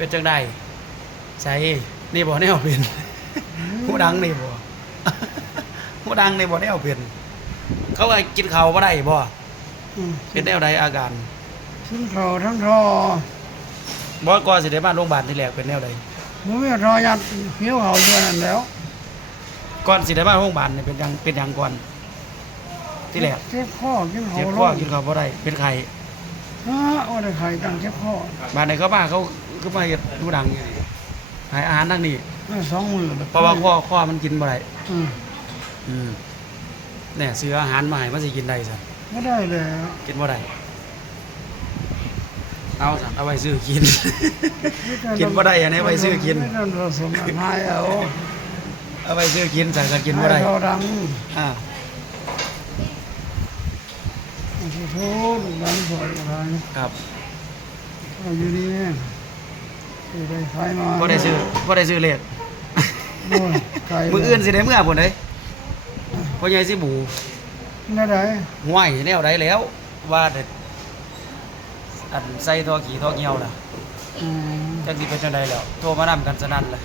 เป็นจังไดใส่นี่บ่แนวเป็นหูดังนี่บ่หูดังนี่บ่แนวเป็นเขาว่ากินข้าวบ่ได้บ่อืมเป็นแนวใดอาการทั้งเขาทั้งทอบ่ก่อนสิได้มาโรงพยาบาลที่แรกเป็นแนวใดผมไม่รอยัดเหี้ยวเขาด้วยนั่นแล้ว ก่อนสิได้มาโรงพยาบาลนี่เป็นหยังเป็นหยังก่อนที่แรกเจ็บคอกินเขาเจ็บลคองกินข้าวบ่ได้เป็นไข้ฮะว่าได้ไข่ตั้งเจ็บคอบาดไหนเขามาเขา คือมาเฮ็ดหูดังนี่ให้อาหารทางนี้ได้สองมือเพราะว่าข้อข้อมันกินบ่ได้อืมอืมเนี่ยซื้ออาหารมาให้มันสิกินได้ซะไม่ได้แล้วกินบ่ได้เอาซะเอาไว้ซื้อกิน กินบ่ได้อันนี้ไว้ซื้อกินไม่ต้องผสมอาหารเอาเอาไว้ซื้อกินสั่งกันกินบ่ได้ให้เขาดังอ่าโอ้โหดังสวยอะไรครับเอาอยู่นี่เนี่ ยสิได้ไฟมาบ่ได้ซื้อบ่ได้ซื้อเลขโอ้ยไก่มื้ออื่นสิได้เมื่อพุ่นเด้พ่อใหญ่สิบูได้ไดห้วยแนวใดแล้ว ว่าแต่อันใส่ทอขี้ทอเหี่ยวล่ะอืมจักสิเป็นจังไดแล้วโทรมานำกันสนั่นล่ะ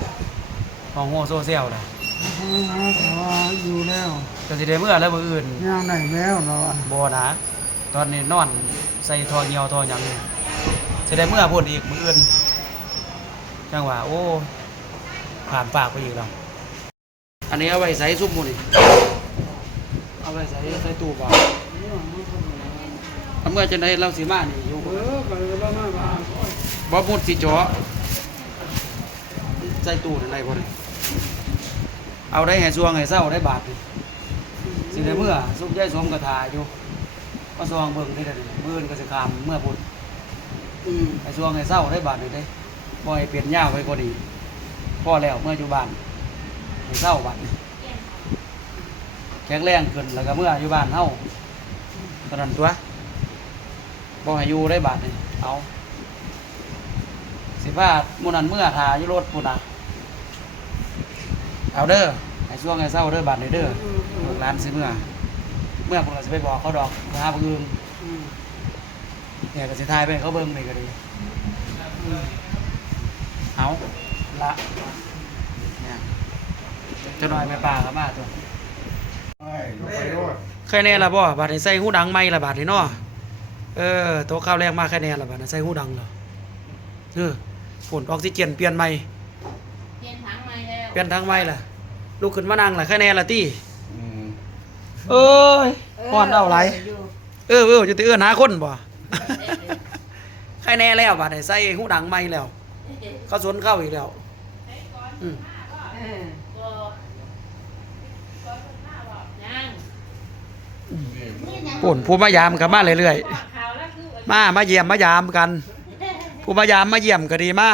ห้องโฮโซเชียลล่ะเขาว่าอยู่แล้วก็สิได้เมื่อแล้วมื้ออื่นย่างไหนแล้วเราอะบ่นะตอนนี้นอนใส่ทอเหี่ยวทอหยังนี่สิได้เมื่อพุ่นอีกมื้ออื่น จังว่าโอ้ผ่านปากไปอีกแล้วอันนี้เอาไว้ใส่ซุปหมูนี่เอาไว้ใส่ใส่ตู้บ่าเอาเมื่อจังไดเราสิมานี่อยู่เออไปแล้วมาบ้านบ่มุดสิจ่อใส่ตู้นั่นได้บ่นี่เอาได้ให้ช่วงให้เศร้าได้บาทนี่สิได้เมื่อสุกยายสมกระทาอยู่ก็ซองเบิ่งได้เด้อมื้ออื่นก็สิขามเมื่อพุ่นอืมให้ช่วงให้เศร้าได้บาทนี่ได้ บ่ให้เปลี่ยนยาวไว้ก็ดีพอแล้วเมื่ออยู่บ้านให้เศร้าบาดนี่แข็งแรงขึ้นแล้วก็เมื่ออยู่บ้านเฮาตอนนั้นตัวบ่ให้อยู่ได้บาทนี่เอาสิพาหมู่นั้นเมื่อทาอยู่รถพุ่นน่ะเอาเด้อให้ช่วงให้เศร้าเด้อบาดนี้เด้อลูกหลานสิเมื่อ เมื่อพุ่นก็สิไปบอกเขาดอกหาผู้อื่นอืมเนี่ยก็สิทายไปให้เขาเบิ่งนี่ก็ดี เอาละเนี่ยเจะหน่อยแม่ป่าก็มาตัวไปไปรถใครแน่ล่ะบ่บาดนี้ใส่หูดังใหม่ละบาดนี้เนาะเออตัวข้าวแรงมากแค่แน่ละบาดนี้ใส่หูดังเหรอเออฝนออกซิเจนเปลี่ยนใหม่เปลี่ยนถังใหม่แล้วเปลี่ยนทางใหม่ล่ะลุกขึ้นมานั่งล่ะแค่แน่ละติอืมเอ้ยฮ้อนเอาไหลอยู่เออเออจะติเอื้อนหาคนบ่ ใครแน่แล้วบาดนี้ใส่หูดังใหม่แล้ว เขาสวนเข้าอีกแล้วอืมเออก็ยังปุ่นผู้มายามกันมาเรื่อยข่าวแล้วคือๆมามาเยี่ยมมายามกัน ผู้มายามมาเยี่ยมก็ดีมา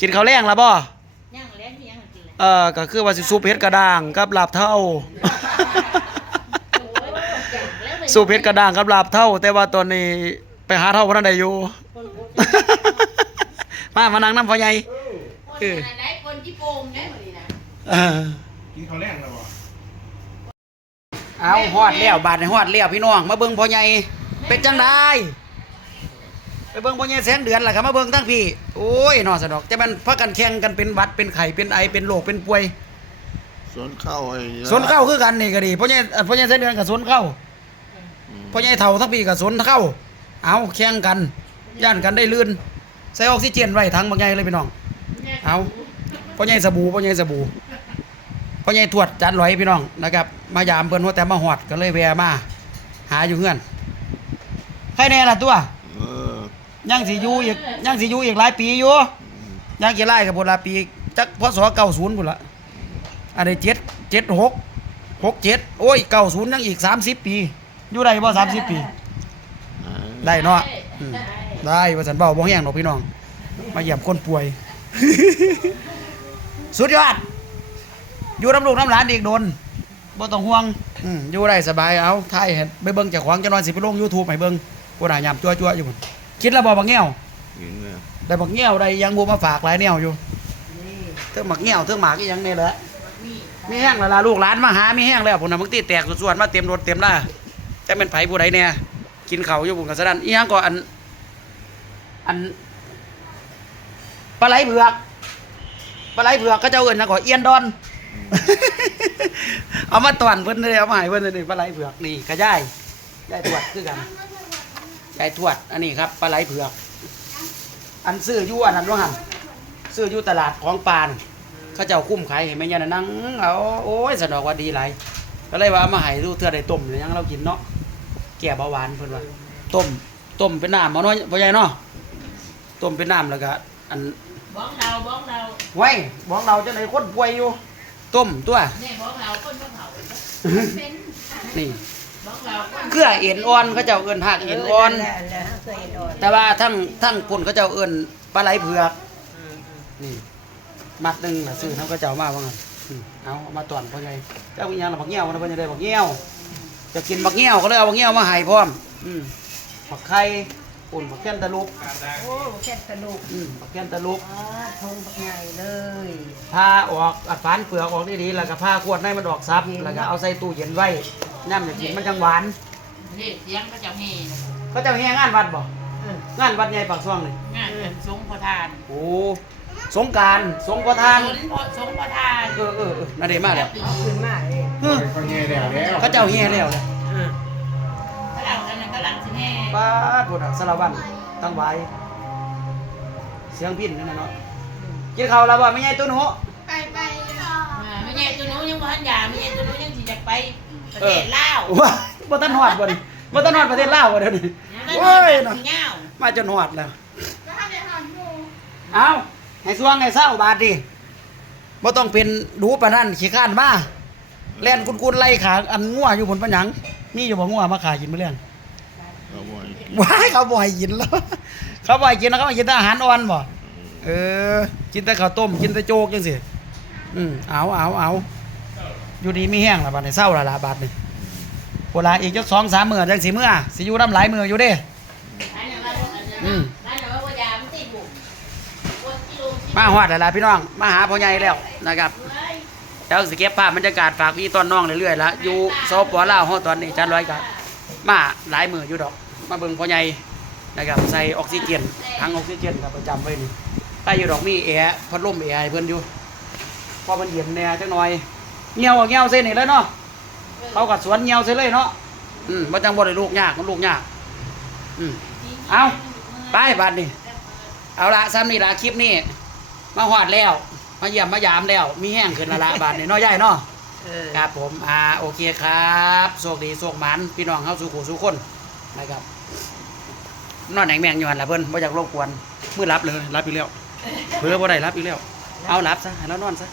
กินข้าวแรงแล้วบ่ยังเล่นที่ยังกินเลยเออก็คือว่าสิซุปเห็ดกระด้างกับลาบเท่าซุปเห็ดกระด้างกับลาบเท่า แต่ว่าตอนนี้ไปหาเท่าคนนั้นได้อยู่ มามานั่งน้ำพ่อใหญ่คนไหนคนที่โป่งได้หมดเลยนะเออกินข้าวแรงแล้วบ่เอาฮอดแล้วบาดนี้ฮอดแล้วพี่น้องมาเบิ่งพ่อใหญ่เป็นจังไดไปเบิ่งพ่อใหญ่แสงเดือนล่ะครับมาเบิ่งทั้งพี่โอ้ยนอสะดอกแต่มันพากันแข่งกันเป็นหวัดเป็นไข้เป็นไอเป็นโรคเป็นป่วยสวนเข้าไอ้สวนเข้าคือกันนี่ก็ดีพ่อใหญ่พ่อใหญ่แสงเดือนกับสวนเข้าพ่อใหญ่เฒ่าทั้งพี่กับสวนเข้าเอาแข่งกันย่านกันได้ลื่น ใส่ออกซิเจนไว้ถังบางใหญ่เลยพี่น้อง เอาพ่อใหญ่สบู่พ่อใหญ่สบู่พ่อใหญ่ตรวจจัดร้อยพี่น้องนะครับ มายามเพิ่นว่าแต่มาหอดก็เลยแวะมา หาอยู่เฮือนใครแน่ล่ะตัวเออยังสิอยู่อีกยังสิอยู่อีกหลายปีอยู่ยังกี่ไล่กับบุหลายปีจักพศเก้าศูนย์พุ่นละอันนี้เจ็ดเจ็ดหกหกเจ็ดโอ้ยเก้าศูนย์ยังอีกสามสิบปี อยู่ได้บ่สามสิบปี ได้เนาะอืม ได้ว่าสันเบาบ่แห้งดอกพี่น้อง มาเยี่ยมคนป่วย สุดยอด อยู่น้ำลูกน้ำหลานอีกโดนบ่ต้องห่วงอืมอยู่ได้สบายเอาถ่ายให้ไปเบิ่งเจ้าของจะนอนสิไปลง YouTube ให้เบิ่งกูน่ะยามจั่วๆอยู่พุ่นคิดแล้วบ่บักแง้วกินเลยได้บักแง้วได้ยังบ่มาฝากหลายแนวอยู่เทิงบักแง้วเทิงหมากอีหยังนี่แหละมีแห้งแล้วล่ะลูกหลานมาหามีแห้งแล้วพุ่นน่ะบางทีแตกส่วนๆมาเต็มรถเต็มหน้าแต่เป็นไผผู้ใดแน่กินข้าวอยู่พุ่นก็สะดันอีหยังก็อัน อันปลาไหลเผือกปลาไหลเผือกก็เจ้าเอิ้นนะก็เอียนดอน เอามาตอนเพิ่นเลยเอามาให้เพิ่นเลยนี่ปลาไหลเผือกนี่กระย่ายยายทวดคือกันยายทวด อันนี้ครับปลาไหลเผือก อันซื้ออยู่อันนั้นว่าหั่นซื้ออยู่ตลาดของปานเขาเจ้าคุ้มขายเห็นไหมยันนะนั่งเอาโอ้ยสนอกว่าดีหลายก็เลยว่าเอามาให้ดูเทื่อได้ต้มหรือยังเรากินเนาะแก่เบาหวานเพิ่นว่าต้มต้มเป็นน้ำเอาเนาะพ่อใหญ่เนาะ ต้มเป็นน้ำแล้วก็อันบ้องเราบ้องเราไว้บอกเราจะไหนคนป่วยอยู่ ต้มตัว เนี่ยบ้องเราคนบ้องเขาเป็นนี่บ้องเราคนเครือเอ็นอ่อนเขาเจ้าเอิ้นหักเอ็นอ่อนแต่ว่าทั้งทั้งคนเขาเจ้าเอิ้นปลาไหลเผือก นี่ มัดหนึงน่ะซื้อเขาก็เจ้ามาว่างั้นอืมเอาเอามาตอนพ่อใหญ่เจ้าวิญญาณบักเงี้ยวนะเพิ่นจะได้บักเงี้ยวจะกินบักเงี้ยวก็เลยเอาบักเงี้ยวมาให้พร้อม อืมบักไข่ ปุ่นบักแก้นตะลุกโอ้แค่สนุกอืมบักแก้นตะลุกอ๋อทงบักใหญ่เลยพาออกอัดฟานเปลือกออกดีๆแล้วก็พาขวดให้มันออกซับแล้วก็เอาใส่ตู้เย็นไว้ย่ำจะกินมันจังหวานนี่เสียงก็จะมีเขาเจ้าแห่งานวัดบ่อืมงานวัดใหญ่ปากช่วงนี่งานเป็นสงฆ์ประธานโอ้สงกรารสงประทานสนสงฆ์ประธานเออเออเออนั่นเด้มาแล้วเอาขึ้นมาเลยเฮ้อเขาแง่แล้วแล้วเขาเจ้าแห่แล้วนะอืม สิแม่ป้าดพุ่นน่ะสารวัตรตั้งไว้เสียงพินนั่นน่ะเนาะกินข้าวแล้วบ่ไม่ใหญ่ตัวหนูอ่าไม่ใช่ตัวหนู้ยังบ่ทันยาไม่ใช่ตัวหนู้ยังสิจะไปประเทศลาวว้าบ่ทันฮอดบ่นี่บ่ทันฮอดประเทศลาวบ่เดี๋ยวนี้นั่นโอ้ยเนาะเนาะ เงามาจนฮอดแล้วเอาให้สวงให้เศร้าบาดดิบ่ต้องเป็นดูปานนั้นขี้ข้านมาแล่นกุนๆไล่ขาอันงัวอยู่บนปัญญังมีอยู่บ่งัวมาขากินมื้อเรื่องเอาไว้ว้ายเขาบ่ให้กินแล้ว เขาบ่ให้กินแล้วเขาให้กินแต่อาหารอ่อนบ่เออ กินแต่ข้าวต้ม กินแต่โจ๊กจังซี่อืมเอาเอาเอาอยู่ดีมีแห้งแล้วบัดนี้เศร้าและล่ะบัดนี้โบราณอีกจัก2 3มื้อจังสิมื้อสิอยู่น้ำหลายมื้ออยู่เด้อันนั้นว่าอันนั้นอืมอันนั้นว่าบ่ยามันติดบุกปวดกิโลสิมาฮอดแล้วล่ะพี่น้อง มาหาพ่อใหญ่แล้วนะครับเฮ้ยเดี๋ยวสิเก็บภาพบรรยากาศฝากพี่ต้อนน้องเรื่อยๆละอยู่สปลาวเฮาตอนนี้จันร้อยกันมาหลายมื้ออยู่ดอก มาเบิ่งพ่อใหญ่นะครับใส่ออกซิเจนถังออกซิเจนครับประจำไว้นี่ใต้อยู่ดอกมีแอร์พัดลมแอร์ให้เพิ่นอยู่พอมันเย็นแหน่จักหน่อยเหี่ยวก็เหี่ยวเส้นนี่เลยเนาะเขาก็สวนเหี่ยวเส้นเลยเนาะอืมบ่จังบ่ได้ลูกยากมันลูกยากอืมเอาไปบัดนี้เอาละซ้ำนี่ละคลิปนี้มาฮอดแล้ว มาเยี่ยมมายามแล้ว มีแห้งขึ้นและละบาดนี้เนาะยายเนาะเออครับผมอ่าโอเคครับโชคดีโชคหมันพี่น้องเข้าสู่ขู่สู่คน นะครับนอนแหนงแมงอยู่หันละเพิ่นบ่อยากรบกวนมือรับเลยรับอีกแล้วเพื่อบ่ได้รับอีกแล้วเอารับซะให้เรานอนซะ